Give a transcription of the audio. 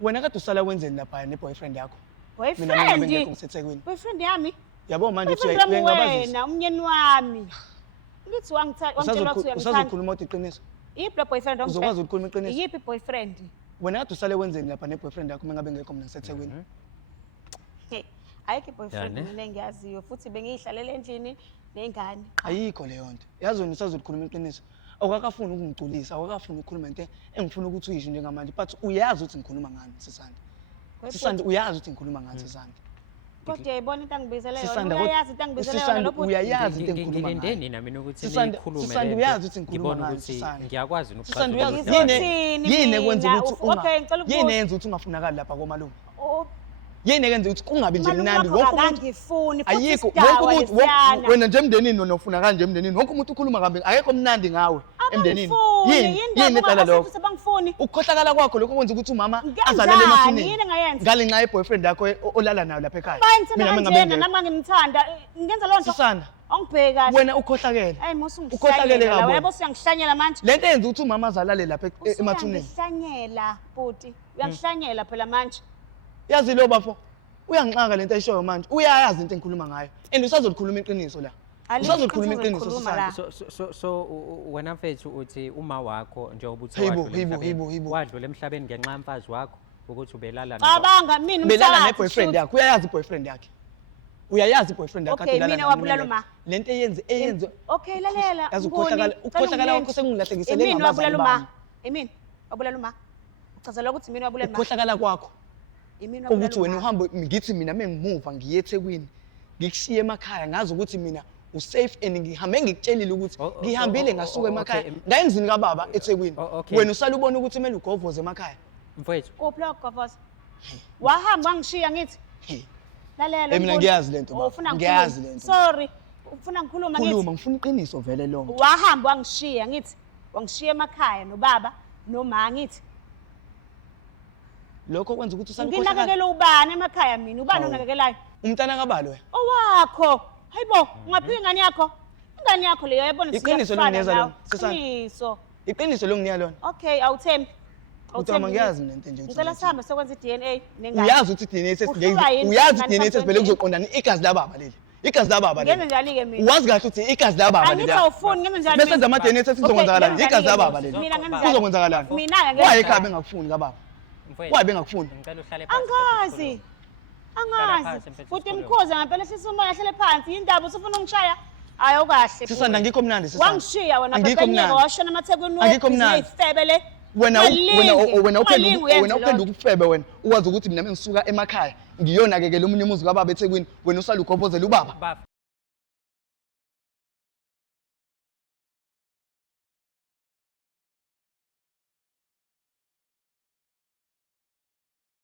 Wena kade usala wenzeni lapha ne-boyfriend yakho? Mina Boyfriend. ngingekho ngiseThekwini. Boyfriend yami. Yabo manje uthi Boyfriend wami uyangabazisa. wena, umnyeni wami. Ngithi wangitshela ukuthi uyangithanda. Usazokhuluma uthi iqiniso. Yiphi boyfriend Uzokwazi ukukhuluma iqiniso. Yiphi boyfriend? Wena kade usale wenzeni lapha ne-boyfriend yakho mengabe ngekho mina ngiseThekwini? Ayikho boyfriend mina engiyaziyo futhi bengihlalele endlini nengane. Ayikho leyo nto. Yazi wena usazokhuluma iqiniso. Awukakafuni ukungigculisa, awukakafuni ukukhuluma into engifuna ukuthi uyisho njengamanje, but uyazi ukuthi ngikhuluma ngani Sisanda. Sisanda uyazi ukuthi ngikhuluma ngani Sisanda. Kodwa uyayibona into angibizele yona. Sisanda, Uyayazi into angibizele yona Sisanda, lokho. uyayazi into engikhuluma ngayo. Ngilindeni nami ukuthi Sisanda, nikhulume. Sisanda uyazi ukuthi ngikhuluma ngibona ngani ukuthi Sisanda. ngiyakwazi Sisanda nokuxazulula. uyazi yini ekwenza ukuthi Okay, ngicela ukubuza. yini yenza ukuthi ungafunakali lapha komalume? Oh, Yini ekwenza ukuthi kungabi nje malume mnandi wakho wonke umuntu akangifuni futhi ayikho isidawa wonke umuntu lesiyana. wena nje emndenini nofunakali nje emndenini wonke umuntu ukhuluma kambe akekho mnandi ngawe emndenini. Yini ecala lokho? Abangifuni. Ukukhohlakala kwakho lokho kwenza ukuthi umama azalele emathuneni. Yini engayenza? Ngale nxa boyfriend yakho olala nayo lapha ekhaya. Mina kanjena nami ngimthanda. Ngenza leyo nto. Sisanda, Angibheka kahle. wena ukhohlakele. Hayi musu Ukhohlakele ngihlanyela. kabi. Wena bosi uyangihlanyela manje. Lento yenza ukuthi umama azalale lapha emathuneni. Uyangihlanyela buti. Uyangihlanyela phela manje. Yazi lo bafo. Uyangixaka lento ayishoyo manje. Uyayazi into engikhuluma ngayo. And usazolikhuluma iqiniso la. Usazolikhuluma iqiniso Sisanda. So wena mfethu uthi uma wakho njengoba uthi Hibo. wadlula emhlabeni ngenxa yomfazi wakho ukuthi ubelala Cabanga mina Belala ne-boyfriend yakho. Uyayazi i-boyfriend yakhe. Uyayazi i-boyfriend yakhe Okay, mina wabulala uma. Lento eyenze Okay, lalela. yazi ukhohlakala wakho sengilahlekisele Mina ngabazali wabulala uma. bami. Emini wabulala uma. Uchazela ukuthi mina wabulala uma. Ukhohlakala kwakho Emini wabulala ukuthi wena uhambe ngithi mina mengimuva ngiye eThekwini ngikushiye emakhaya ngazi ukuthi mina usafe and ngihambe ngikutshelile ukuthi ngihambile ngasuka emakhaya ngayenzini kababa eThekwini. Wena usala ubona ukuthi kumele ugovoze emakhaya. mfethu. Kuphi lokho govoza? Wahamba wangishiya ngithi. Lalela. Mina ngiyazi lento baba. Ufuna Ngiyazi ngikhuluma. lento. Sorry. Ufuna ngikhuluma ngithi. Khuluma ngifuna iqiniso vele lo. Wahamba wangishiya ngithi. Wangishiya emakhaya nobaba noma ngithi. Lokho kwenza ukuthi usale ukhohlakala. Nginakekela ubani emakhaya mina? Ubani onakekelayo? Umntana kabalo wena. Owakho. Hayibo, ungaphi ingane yakho? Ingane yakho leyo yabona Iqiniso longiyeza lona. Sisanda. Iqiniso. Iqiniso longinika lona. Okay, awuthembi. Uthoma ngiyazi lento nje. Ngicela sihambe sokwenza i-DNA nengane. Uyazi ukuthi DNA test uyazi DNA test vele kuzoqondana igazi lababa leli. Igazi lababa leli. Ngenze njani ke mina? Wazi kahle ukuthi igazi lababa leli. Angithi awufuni ngenze njani? Bese ama DNA test izokwenzakalani? Igazi lababa leli. Mina ngenze njani? Kuzokwenzakalani? Mina ngeke. Waye ekhaya bengakufuni kababa. Waye bengakufuni. Ngicela uhlale phansi. Angazi. Futhi imkhoza ngempela sisumoya hlele phansi indaba usufuna ungishaya. Hayi okahle. Sisanda ngikho mnandi Sisanda. Wangishiya wena Angikho phela mnandi. washona emathekwini Angikho mnandi. ifebe le. Wena Ungalingi uphendula ukufebe wena. Ukwazi ukuthi mina mengisuka emakhaya ngiyonakekela omunye umuzi kababa eThekwini wena usala ugobozela ubaba.